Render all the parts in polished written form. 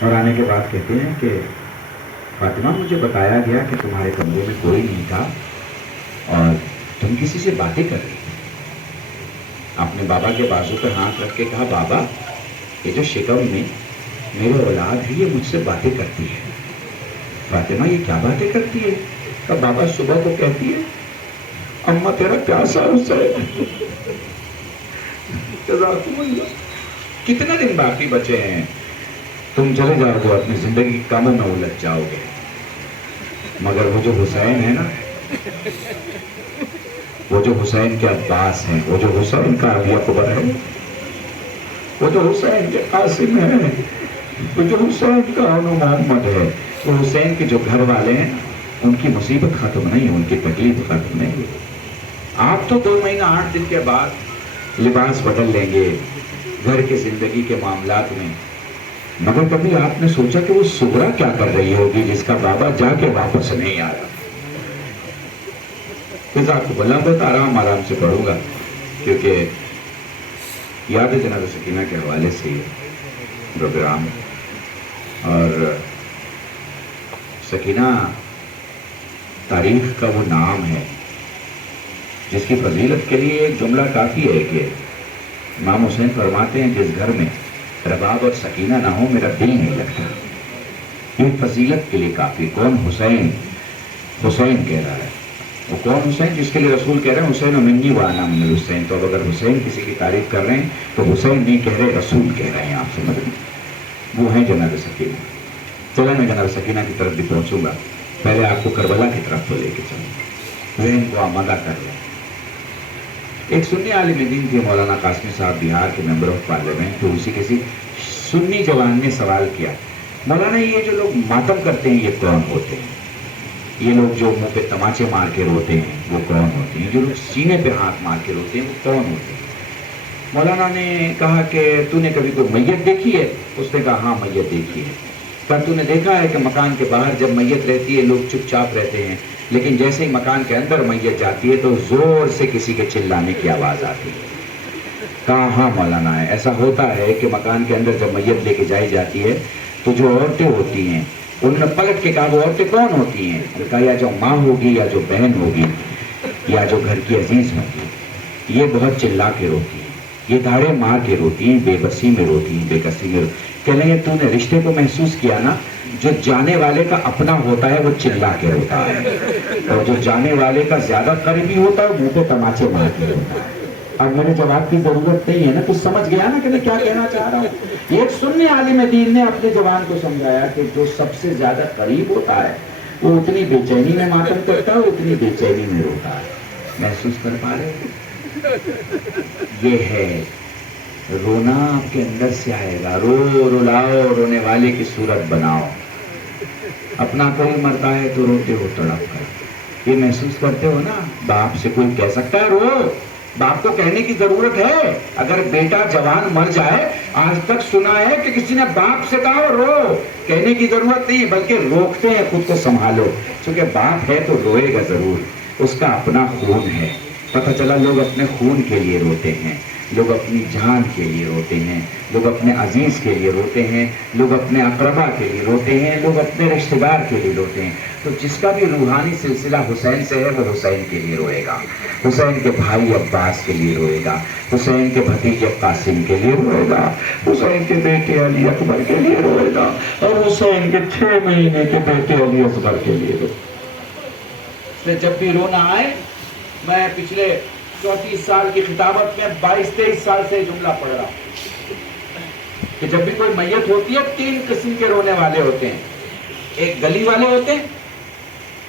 اور آنے کے بعد کہتے ہیں کہ فاطمہ مجھے بتایا گیا کہ تمہارے کمرے میں کوئی نہیں تھا اور تم کسی سے باتیں کر رہی تھی. آپ نے بابا کے بازو پہ ہاتھ رکھ کے کہا بابا یہ جو شکم میں میرے اولاد ہے یہ مجھ سے باتیں کرتی ہے. فاطمہ یہ کیا باتیں کرتی ہے؟ کہا بابا صبح کو کہتی ہے اماں تیرا پیاسا حسین. جزاکم اللہ. کتنے دن باقی بچے ہیں؟ تم چلے جاؤ گے اپنی زندگی کے کاموں میں الجھ جاؤ گے، مگر وہ جو حسین ہے نا، وہ جو حسین کے عباس ہیں، وہ جو حسین کا علی اکبر ہے، وہ جو حسین کے قاسم ہے، وہ جو حسین کا عنو محمد ہے، وہ حسین کے جو گھر والے ہیں ان کی مصیبت ختم نہیں ہے، ان کی تکلیف ختم نہیں ہے. آپ تو 2 مہینہ 8 دن کے بعد لباس بدل لیں گے گھر کی زندگی کے معاملات میں، مگر کبھی آپ نے سوچا کہ وہ سغرا کیا کر رہی ہوگی جس کا بابا جا کے واپس نہیں آ رہا؟ جزاکم اللہ. بہت آرام سے پڑھوں گا کیونکہ یاد ہے جناب سکینہ کے حوالے سے یہ پروگرام. اور سکینہ تاریخ کا وہ نام ہے جس کی فضیلت کے لیے ایک جملہ کافی ہے کہ امام حسین فرماتے ہیں جس گھر میں رباب اور سکینہ نہ ہو میرا دل نہیں لگتا. یہ فضیلت کے لیے کافی. کون؟ حسین. حسین کہہ رہا ہے. وہ کون حسین؟ جس کے لیے رسول کہہ رہے ہیں حسین منی وانا من الحسین. تو اب اگر حسین کسی کی تعریف کر رہے ہیں تو حسین نہیں کہہ رہے، رسول کہہ رہے ہیں. آپ سمجھ رہے ہیں؟ وہ ہیں جناب سکینہ. چلا میں جناب سکینہ کی طرف بھی پہنچوں گا، پہلے آپ کو کربلا کی طرف تو لے کے چلوں، ذہن کو آمادہ کر لیں. ایک سنی عالم دین تھے مولانا قاسمی صاحب، بہار کے ممبر آف پارلیمنٹ. تو اسی کسی سنی جوان نے سوال کیا مولانا یہ جو لوگ ماتم کرتے ہیں یہ کون ہوتے ہیں؟ یہ لوگ جو منہ پہ تماچے مار کے روتے ہیں وہ کون ہوتے ہیں؟ جو لوگ سینے پہ ہاتھ مار کے روتے ہیں وہ کون ہوتے ہیں؟ مولانا نے کہا کہ تو نے کبھی کوئی میت دیکھی ہے؟ اس نے کہا ہاں میت دیکھی ہے. پر تو نے دیکھا ہے کہ مکان کے باہر جب میت رہتی ہے لوگ چپ چاپ رہتے ہیں، لیکن جیسے ہی مکان کے اندر میت جاتی ہے تو زور سے کسی کے چلانے کی آواز آتی ہے؟ کہا ہاں مولانا ہے. ایسا ہوتا ہے کہ مکان کے اندر جب میت لے کے جائی جاتی ہے تو جو عورتیں ہوتی ہیں انہوں نے پلٹ کے کہا وہ عورتیں کون ہوتی ہیں؟ انہوں نے کہا یا جو ماں ہوگی یا جو بہن ہوگی یا جو گھر کی عزیز ہوگی، یہ بہت چلا کے روتی ہیں، یہ دھاڑے مار کے روتی ہیں، بے بسی میں روتی ہیں، بے کسی میں روتی. کہنے لگے تو نے رشتے کو محسوس کیا نا؟ جو جانے والے کا اپنا ہوتا ہے وہ چلا کے روتا ہے، اور جو جانے والے کا زیادہ قریبی ہوتا ہے وہ منہ پہ تماچے مار کے روتا ہے. اب میرے جواب کی ضرورت نہیں ہے نا، تو سمجھ گیا نا کہ میں کیا کہنا چاہ رہا ہوں. یہ ایک سنی عالم دین نے اپنے جوان کو سمجھایا کہ جو سب سے زیادہ قریب ہوتا ہے وہ اتنی بے چینی میں ماتم کرتا ہے، اتنی بے چینی میں روتا ہے. محسوس کر پا رہے ہیں؟ یہ ہے رونا آپ کے اندر سے آئے گا. رو رلاؤ، رونے والے کی صورت بناؤ. اپنا کوئی مرتا ہے تو روتے ہو تڑپ کر. یہ محسوس کرتے ہو نا؟ باپ سے کوئی کہہ سکتا ہے رو؟ باپ کو کہنے کی ضرورت ہے. اگر بیٹا جوان مر جائے، آج تک سنا ہے کہ کسی نے باپ سے کہا رو؟ کہنے کی ضرورت نہیں، بلکہ روکتے ہیں خود کو سنبھالو. چونکہ باپ ہے تو روئے گا ضرور، اس کا اپنا خون ہے. پتہ چلا لوگ اپنے خون کے لیے روتے ہیں، لوگ اپنی جان کے لیے روتے ہیں، لوگ اپنے عزیز کے لیے روتے ہیں، لوگ اپنے اقربا کے لیے روتے ہیں، لوگ اپنے رشتہ دار کے لیے روتے ہیں. تو جس کا بھی روحانی سلسلہ حسین سے ہے وہ حسین کے لیے روئے گا، حسین کے بھائی عباس کے لیے روئے گا، حسین کے بھتیجے قاسم کے لیے روئے گا، حسین کے بیٹے علی اکبر کے لیے روئے گا، اور حسین کے 6 مہینے کے بیٹے علی اصغر کے لیے روئے گا. جب بھی رونا آئے، میں پچھلے 34 سال کی خطابت میں 22-23 سال سے جملہ پڑھ رہا ہوں کہ جب بھی کوئی میت ہوتی ہے 3 قسم کے رونے والے ہوتے ہیں. ایک گلی والے ہوتے ہیں،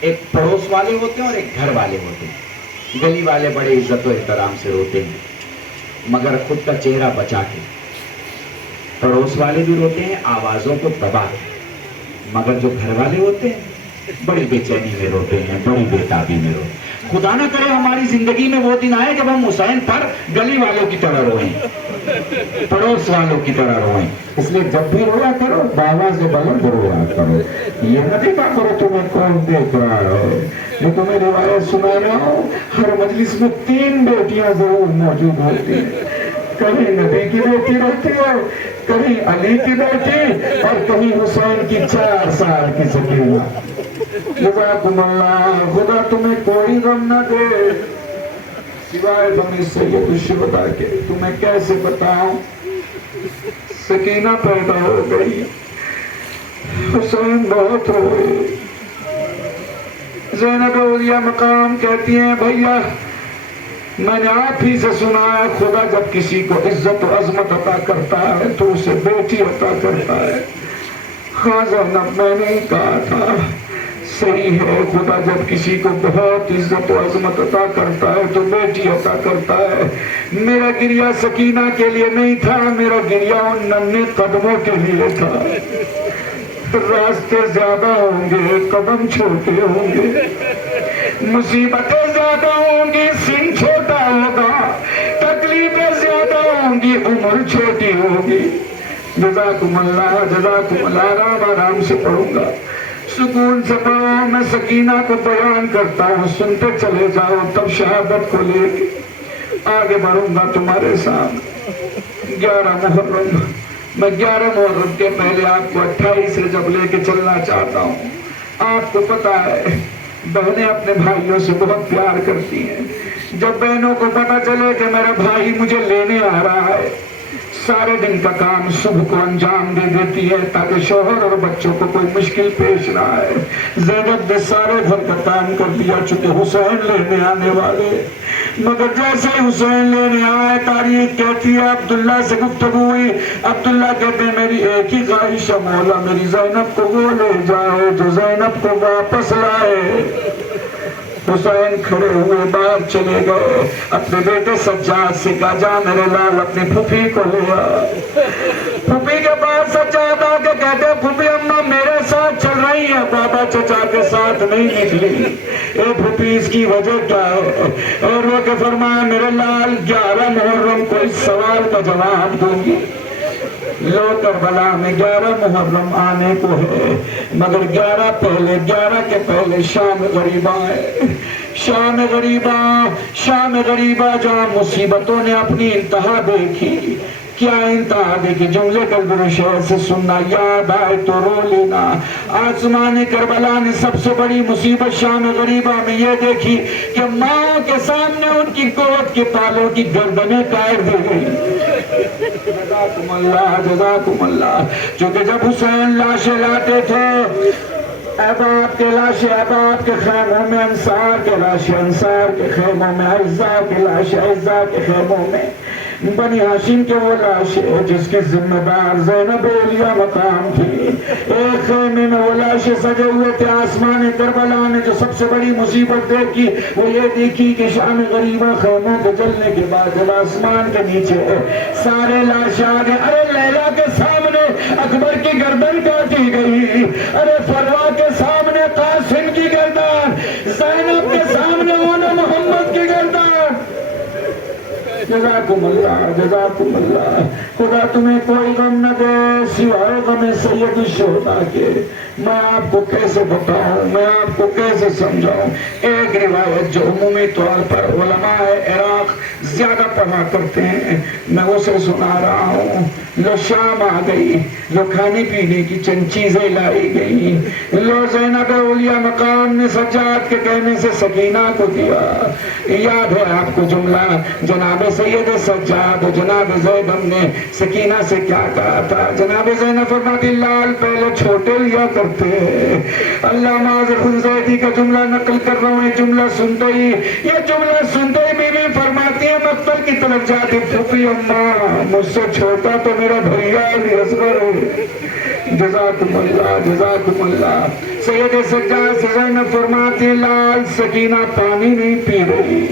ایک پڑوس والے ہوتے ہیں، اور ایک گھر والے ہوتے ہیں. گلی والے بڑے عزت و احترام سے روتے ہیں مگر خود کا چہرہ بچا کے. پڑوس والے بھی روتے ہیں آوازوں کو دبا کے. مگر جو گھر والے ہوتے ہیں بڑی بے چینی میں روتے ہیں، بڑی بے تابی میں روتے ہیں. خدا نہ کرے ہماری زندگی میں وہ دن آئے جب ہم حسین پر گلی والوں کی طرح روئیں، پڑوس والوں کی طرح روئیں. اس لیے جب بھی رویا کرو بآواز بلند رویا کرو. یہ نہ دیکھا کرو تمہیں کون دیکھ رہا ہے. میں تمہیں روایت سنا رہا ہوں، ہر مجلس میں 3 بیٹیاں ضرور موجود ہوتی ہیں. کبھی نبی کی بیٹی روتی ہے، کہیں علی کی بیٹی اور کہیں حسین کی 4 سال کی سکینہ. جزاکم اللہ. خدا تمہیں کوئی غم نہ دے سوائے غم سید الشہداء کے. تمہیں کیسے بتاؤں؟ سکینہ پیدا ہو گئی، حسین بہت روئے. زینب اولیاء مقام کہتی ہیں بھیا میں نے آپ ہی سے سنا ہے خدا جب کسی کو عزت و عظمت عطا کرتا ہے تو اسے بیٹی عطا کرتا ہے. ہاں زینب میں نے ہی کہا تھا، صحیح ہے، خدا جب کسی کو بہت عزت و عظمت عطا کرتا ہے تو بیٹی عطا کرتا ہے. میرا گریہ سکینہ کے لیے نہیں تھا، میرا گریہ ان ننھے قدموں کے لیے تھا. راستے زیادہ ہوں گے، قدم چھوٹے ہوں گے، مصیبتیں زیادہ ہوں گی، سن چھوٹا ہوگا، تکلیفیں زیادہ ہوں گی، عمر چھوٹی ہوگی. جزاکم اللہ، جزاکم اللہ. آرام سے پڑھوں گا، سکون سے پڑھو. میں سکینہ کو بیان کرتا ہوں، سنتے چلے جاؤ، تب شہادت کو لے کے آگے بڑھوں گا تمہارے ساتھ. 11 محرم، میں 11 محرم کے پہلے آپ کو 28 سے جب لے کے چلنا چاہتا ہوں. آپ کو پتا ہے بہنیں اپنے بھائیوں سے بہت پیار کرتی ہیں. جب بہنوں کو پتا چلے کہ میرا بھائی مجھے لینے آ رہا ہے، سارے دن کا کام صبح کو انجام دے دیتی ہے تاکہ شوہر اور بچوں کو کوئی مشکل پیش نہ آئے. زینب نے سارے گھر کا کام کر دیا چونکہ حسین لینے آنے والے. مگر جیسے حسین لینے آئے تاریخ کہتی ہے عبداللہ سے گفتگو ہوئی. عبداللہ کہتے ہیں میری ایک ہی خواہش ہے مولا، میری زینب کو وہ لے جائے جو زینب کو واپس لائے. حسین کھڑے ہوئے باہر چلے گئے، اپنے بیٹے سجاد سے کہا جا میرے لال اپنی پھوپھی کو لے آ. پھوپھی کے پاس سجاد آ کے کہتے ہیں پھوپھی اماں میرے ساتھ چل رہی ہیں، بابا چچا کے ساتھ نہیں نکلی. اے پھوپھی اس کی وجہ کیا ہے؟ اور وہ کہ فرمایا میرے لال 11 محرم کو اس سوال کا جواب دوں گی. لو کربلا میں 11 محرم آنے کو ہے، مگر 11 کے پہلے شام غریبہ ہے. شام غریبہ جہاں مصیبتوں نے اپنی انتہا دیکھی. کیا انتہا دیکھی؟ جملے قلب شہر سے سننا، یاد آئے تو رو لینا. آسمان کربلا نے سب سے بڑی مصیبت شام غریبہ میں یہ دیکھی کہ ماں کے سامنے ان کی قوت کے پالوں کی گردنیں کاٹ دی گئی. جزاکم اللہ، جزاکم اللہ. چونکہ جب حسین لاشیں لاتے تھے، احباب کے لاشیں احباب کے خیموں میں، انصار کے لاشیں انصار کے خیموں میں، اعزاء کے لاشیں اعزاء کے خیموں میں، بنی ہاشم کے وہ لاشیں جس کی ذمہ دار زینب اولیاء مقام تھی. ایک خیمے میں وہ لاشیں سجے ہوئے تھے. آسمان کربلا نے جو سب سے بڑی مصیبت دیکھی وہ یہ دیکھی کہ شام غریبہ خیموں کے جلنے کے بعد جب آسمان کے نیچے سارے لاشیں آ گئے. ارے لیلا کے سامنے اکبر کی گردن کاٹی گئی، ارے فروا کے سامنے قاسم کی گردن، زینب کے سامنے مولا محمد کی گردن. جزاکم اللہ، جزاکم اللہ. خدا تمہیں کوئی غم نہ دے سوائے غم سید الشہداء کے. میں آپ کو کیسے بتاؤں، میں آپ کو کیسے سمجھاؤں. ایک روایت جو عمومی طور پر علماء عراق زیادہ پڑھا کرتے ہیں میں اسے سنا رہا ہوں. لو شام آ گئی، لو کھانے پینے کی چند چیزیں لائی گئی، لو زینب اولیاء مقام نے سجاد کے کہنے سے سکینہ کو دیا. یاد ہے آپ کو جملہ جناب سید سجاد جناب زینب نے سکینہ سے کیا کہا تھا؟ جناب زینب فرماتی لال پہلے چھوٹے لیا کرتے ہیں. اللہ معاذ زیدی کا جملہ نقل کر رہا ہوں. یہ جملہ سنتے ہی بیوی فرماتی ہے مقتل کی طرف جاتی پھوپھی اماں مجھ سے چھوٹا تو میرا بھیا علی اصغر ہے. جزاکم اللہ، جزاکم اللہ. سید سجاد سے زینب فرماتی لال سکینہ پانی نہیں پی رہی.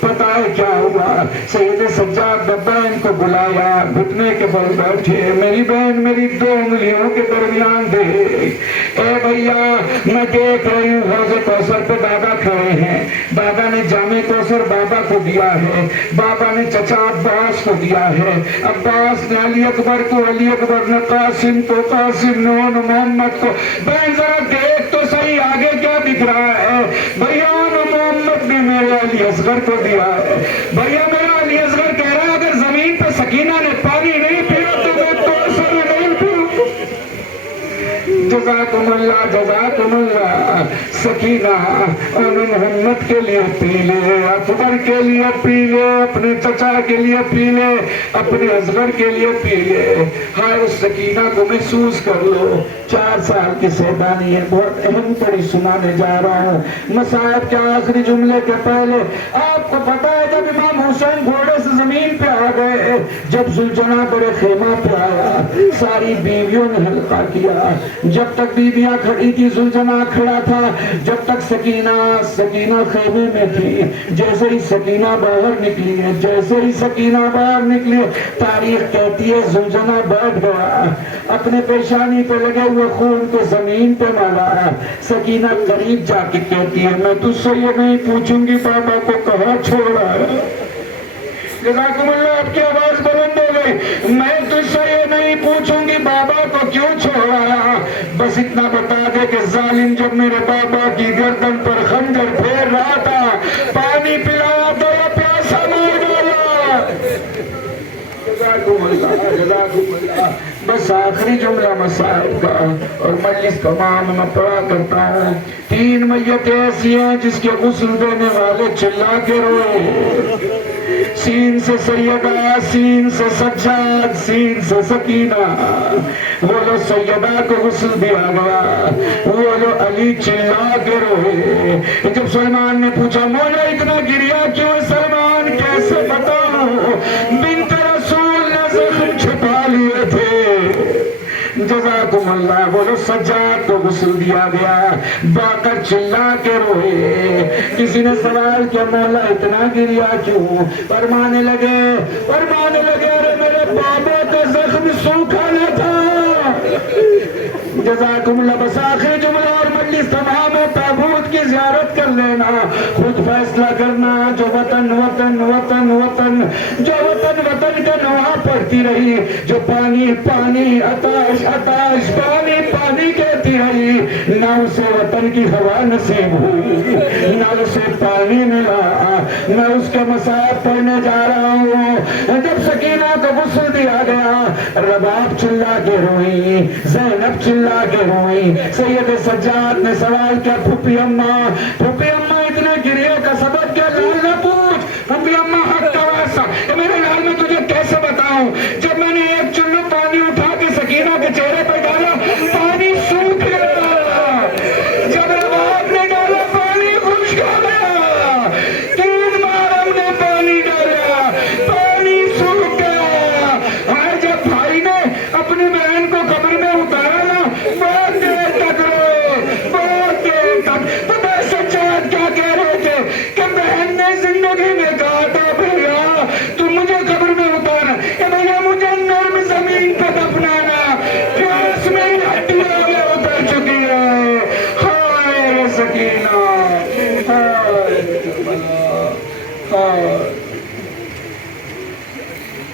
پتہ ہے کیا ہوا؟ سید سجاد نے بہن کو بلایا، گھٹنے کے بل بیٹھے، میری بہن میری 2 انگلیوں کے درمیان دے. اے بھیا میں دیکھ رہی ہوں حوض کوثر پہ دادا کھڑے ہیں. دادا نے جامع کوثر بابا کو دیا ہے، بابا نے چچا عباس کو دیا ہے، عباس نے علی اکبر کو، علی اکبر نے قاسم کو، قاسم نے محمد کو. بہن ذرا دیکھ تو صحیح آگے کیا دکھ رہا ہے؟ بھیا محمد نے میرے علی اصغر کو دیا ہے. بھیا میرا علی اصغر کہہ رہا ہے اگر زمین پہ سکینہ نے پانی نہیں پیا تو میں توڑ جزاکم اللہ سکینہ ان محمد کے لیے پی لے، اکبر کے لیے پی لے، اپنے چچا کے لیے پی لے، اپنے اصغر کے لیے پی لے۔ ہائے اس سکینہ کو محسوس کر لو۔ 4 سال کی سیدانی ہے، بہت اہم پڑی سنانے جا رہا ہوں۔ مصائب کے آخری جملے کے پہلے آپ کو پتا ہے جب امام حسین گھوڑے سے زمین پہ آ گئے، جب ذوالجناح بڑے خیمہ پہ آیا، ساری بیویوں نے حلقہ کیا۔ جب تک بیویاں کھڑی تھی ذوالجناح کھڑا تھا، جب تک سکینہ خیمے میں تھی۔ جیسے ہی سکینہ باہر نکلی ہے، جیسے ہی سکینہ باہر نکلی ہے، تاریخ کہتی ہے ذوالجناح بیٹھ گیا، اپنے پیشانی پہ لگے ہوئے خون کو زمین پہ مالا۔ سکینہ قریب جا کے کہتی ہے میں تجھ سے یہ نہیں پوچھوں گی بابا کو کہاں چھوڑا ہے۔ جزاکم اللہ، آپ کی آواز بلند ہو گئی۔ میں تجھ سے یہ نہیں پوچھوں گی بابا کو کیوں چھوڑا، بس اتنا بتا دے کہ ظالم جب میرے بابا کی گردن پر خنجر پھیر رہا تھا، پانی پلایا تو یا پیاسا مار ڈالا۔ جزاکم اللہ۔ بس آخری جملہ مصائب کا اور مجلس تمام میں پڑھا کرتا ہوں۔ 3 میتیں ایسی ہیں جس کے غسل دینے والے چلا کے روئے۔ سین سے سیدہ، سین سے سجاد، سین سے سکینہ۔ وہ لو سیدہ کو غسل دیا گیا، وہ لو علی چلا کے روئے۔ جب سلمان نے پوچھا مولا اتنا گریا کیوں، سلمان کیسے بتاؤں، بنت رسول نے زخم چھپا لیے تھے۔ جزاکم اللہ۔ وہ لو سجاد کو غسل دیا گیا، باقر چلا کے روئے۔ کسی نے سوال کیا مولا اتنا گریا کیوں، فرمانے لگے ارے میرے بابا کا زخم سوکھا نہ تھا۔ جزاکم اللہ۔ بس آخری جملہ اور مجلس تمام ہے، تابوت کی زیارت کر لینا، خود فیصلہ کرنا۔ جو وطن وطن وطن وطن، جو وطن وطن کا نواح پڑھتی رہی، جو پانی پانی، عطاش عطاش، پانی پانی کہتی رہی، نہ اسے وطن کی ہوا نصیب ہوئی، نہ اسے پانی ملا۔ میں اس کے مصائب پڑھنے جا رہا ہوں۔ جب سکینہ کو غسل دیا گیا، رباب چلا کے روئی، زینب چلا کے روئی۔ سید سجاد نے سوال کیا پھپھی اماں اتنے گریے کا سبب کیا، لال نہ پوچھ، پھپھی اماں حق کا واسطہ میرے لال میں تجھے کیسے بتاؤں، جب میں نے ایک چلو پانی اٹھا کے سکینہ کے چہرے پہ ڈالا پانی سوکھ گیا، جب رباب نے ڈالا پانی خشک ہو گیا، 3 بار ہم نے پانی ڈالا پانی سوکھ گیا۔ آج جب بھائی نے اپنی بہن کو قبر میں اتارا نا، بہت دیر تک روئے، بہت دیر تک۔ پتہ ہے سجاد کیا کہہ رہے تھے کہ بہن نے زندگی میں کہا تھا بھیا تم مجھے قبر میں اتارا، کہ بھیا مجھے نرم زمین پہ دفنانا، پیاس میری ہڈیوں میں اتر چکی ہے۔ ہائے سکینہ، ہائے